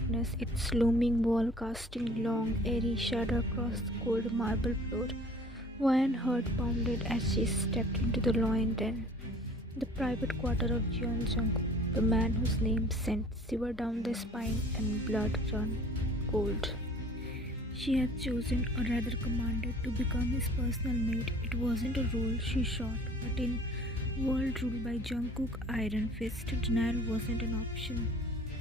darkness, its looming wall casting long, airy shadow across the cold marble floor. One heart pounded as she stepped into the lion den, the private quarter of jungkook, the man whose name sent shiver down the spine and blood run cold. She had chosen, or rather commanded, to become his personal maid. It wasn't a role she sought, but in world ruled by Jungkook Iron Fist, denial wasn't an option.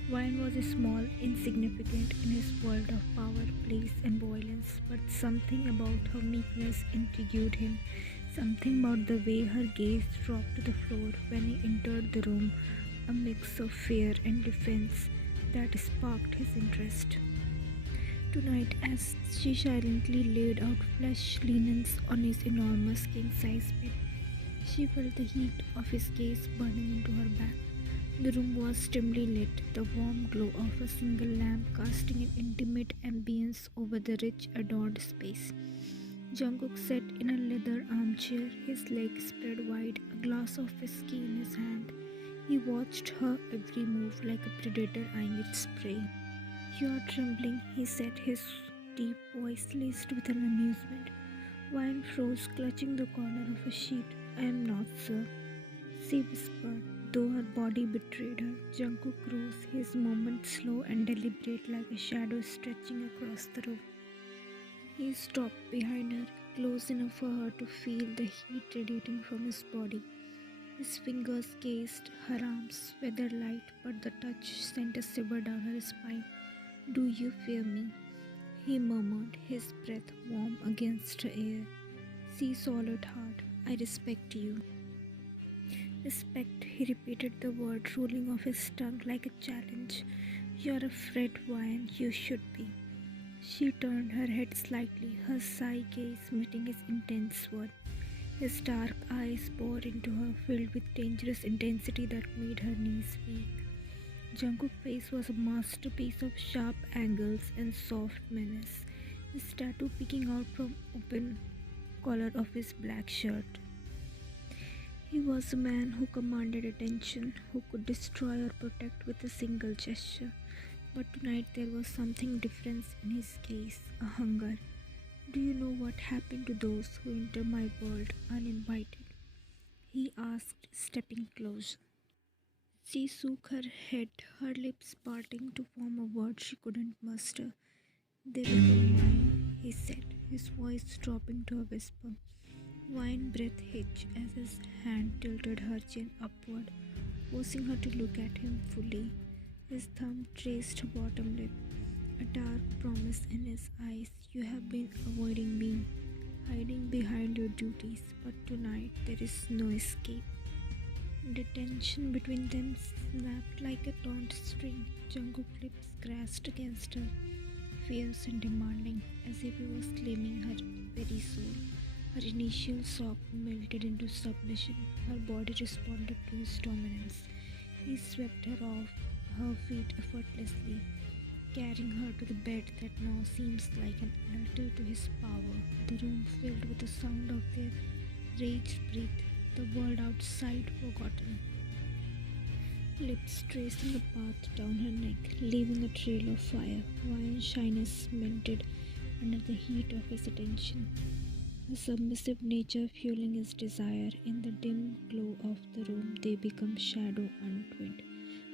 Wine was small, insignificant in his world of power, place, and violence, but something about her meekness intrigued him. Something about the way her gaze dropped to the floor when he entered the room, a mix of fear and defense that sparked his interest. Tonight, as she silently laid out plush linens on his enormous king-size bed, she felt the heat of his gaze burning into her back. The room was dimly lit, the warm glow of a single lamp casting an intimate ambience over the rich, adorned space. Jungkook sat in a leather armchair, his legs spread wide, a glass of whiskey in his hand. He watched her every move like a predator eyeing its prey. "You are trembling," he said, his deep voice laced with an amusement. Wine froze, clutching the corner of a sheet. "I am not, sir," she whispered, though her body betrayed her. Jungkook rose, his movement slow and deliberate like a shadow stretching across the room. He stopped behind her, close enough for her to feel the heat radiating from his body. His fingers gazed her arms, feather light, but the touch sent a shiver down her spine. "Do you fear me?" he murmured, his breath warm against her ear. She swallowed hard. "I respect you." "Respect," he repeated the word, rolling off his tongue like a challenge. "You're afraid, Wine. You should be." She turned her head slightly, her side gaze meeting his intense one. His dark eyes bored into her, filled with dangerous intensity that made her knees weak. Jungkook's face was a masterpiece of sharp angles and soft menace, his tattoo peeking out from open collar of his black shirt. He was a man who commanded attention, who could destroy or protect with a single gesture. But tonight there was something different in his gaze, a hunger. "Do you know what happened to those who enter my world uninvited?" he asked, stepping close. She shook her head, her lips parting to form a word she couldn't muster. "They become mine," he said, his voice dropping to a whisper. Wine breath hitched as his hand tilted her chin upward, forcing her to look at him fully. His thumb traced her bottom lip, a dark promise in his eyes. "You have been avoiding me, hiding behind your duties, but tonight there is no escape." The tension between them snapped like a taut string. Jungkook's lips crashed against her, fierce and demanding, as if he was claiming her very soul. Her initial shock melted into submission. Her body responded to his dominance. He swept her off her feet effortlessly, carrying her to the bed that now seems like an altar to his power. The room filled with the sound of their raged breath, the world outside forgotten. Lips tracing a path down her neck, leaving a trail of fire. Wine shyness melted under the heat of his attention, a submissive nature fueling his desire. In the dim glow of the room, they become shadow untwined,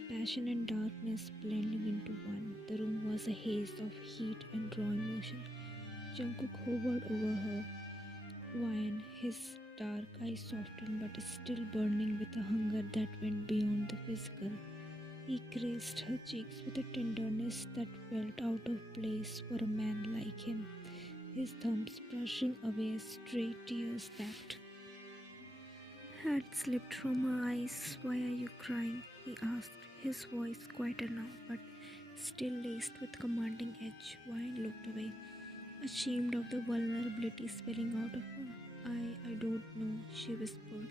passion and darkness blending into one. The room was a haze of heat and raw emotion. Jungkook hovered over her, Wine, his dark eyes softened but still burning with a hunger that went beyond the physical. He caressed her cheeks with a tenderness that felt out of place for a man like him, his thumbs brushing away stray tears that had slipped from her eyes. "Why are you crying?" he asked, his voice quieter now but still laced with commanding edge. Wine looked away, ashamed of the vulnerability spilling out of her. I don't know," she whispered,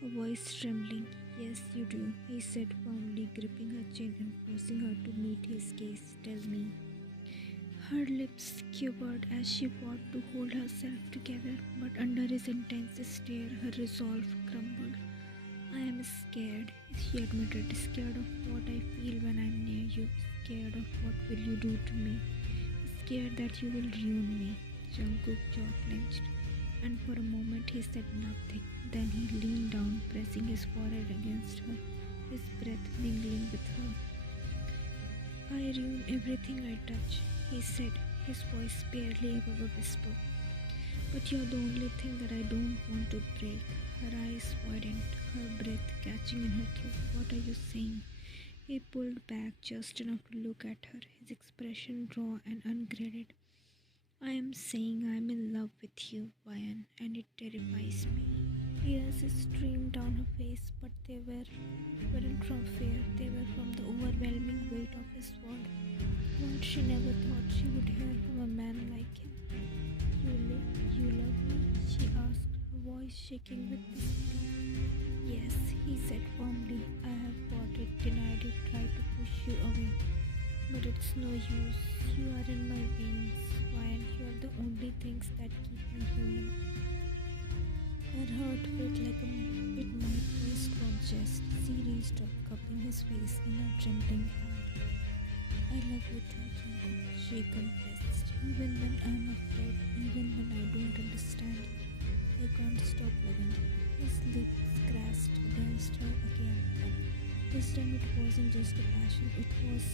her voice trembling. "Yes, you do," he said firmly, gripping her chin and forcing her to meet his gaze. "Tell me." Her lips quivered as she fought to hold herself together, but under his intense stare, her resolve crumbled. I am scared, she admitted, scared of what I feel when I'm near you, scared of what will you do to me, scared that you will ruin me. Jungkook's jaw clenched, and for a moment he said nothing. Then he leaned down, pressing his forehead against her, his breath mingling with her. I ruin everything I touch, he said, his voice barely above a whisper. But you're the only thing that I don't want to break. Her eyes widened, her breath catching in her throat. What are you saying? He pulled back just enough to look at her, his expression raw and ungraded. I am saying I'm in love with you, 𝐻𝐚, and it terrifies me. Tears streamed down her face, but they weren't from fear, they were from the overwhelming weight of his word. What she never thought she would hear from a man like him. You love me? She asked, her voice shaking with disbelief. Yes, he said firmly. I have fought it, denied it, tried to push you away. But it's no use. You are in my veins, 𝐻𝐚. You are the only things that keep me human. Her heart felt like it might burst from chest. She reached up, cupping his face in her trembling hand. I love you too, jungkook, she confessed. Even when I'm afraid, even when I don't understand, I can't stop loving you. His lips scratched against her again, but this time it wasn't just a passion, it was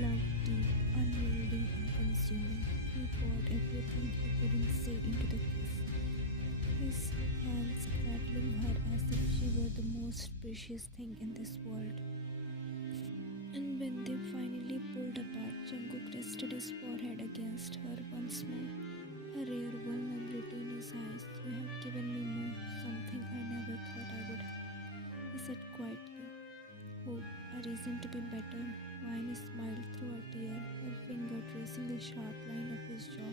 love, deep, unyielding and consuming. He poured everything he couldn't say into the kiss, his hands cradling her as if she were the most precious thing in this world. And when they finally pulled apart, Jungkook rested his forehead against her once more, a rare vulnerability in his eyes. You have given me more, something I never thought I would have, he said quietly. Hope, a reason to be better. 𝐻𝐚 smiled through a tear, her finger tracing the sharp line of his jaw.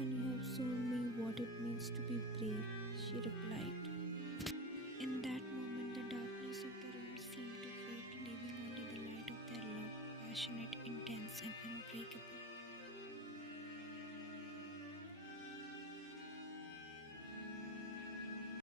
And you have shown me what it means to be brave, she replied. In that moment, the darkness of the room seemed to fade, leaving only the light of their love, passionate, intense, and unbreakable.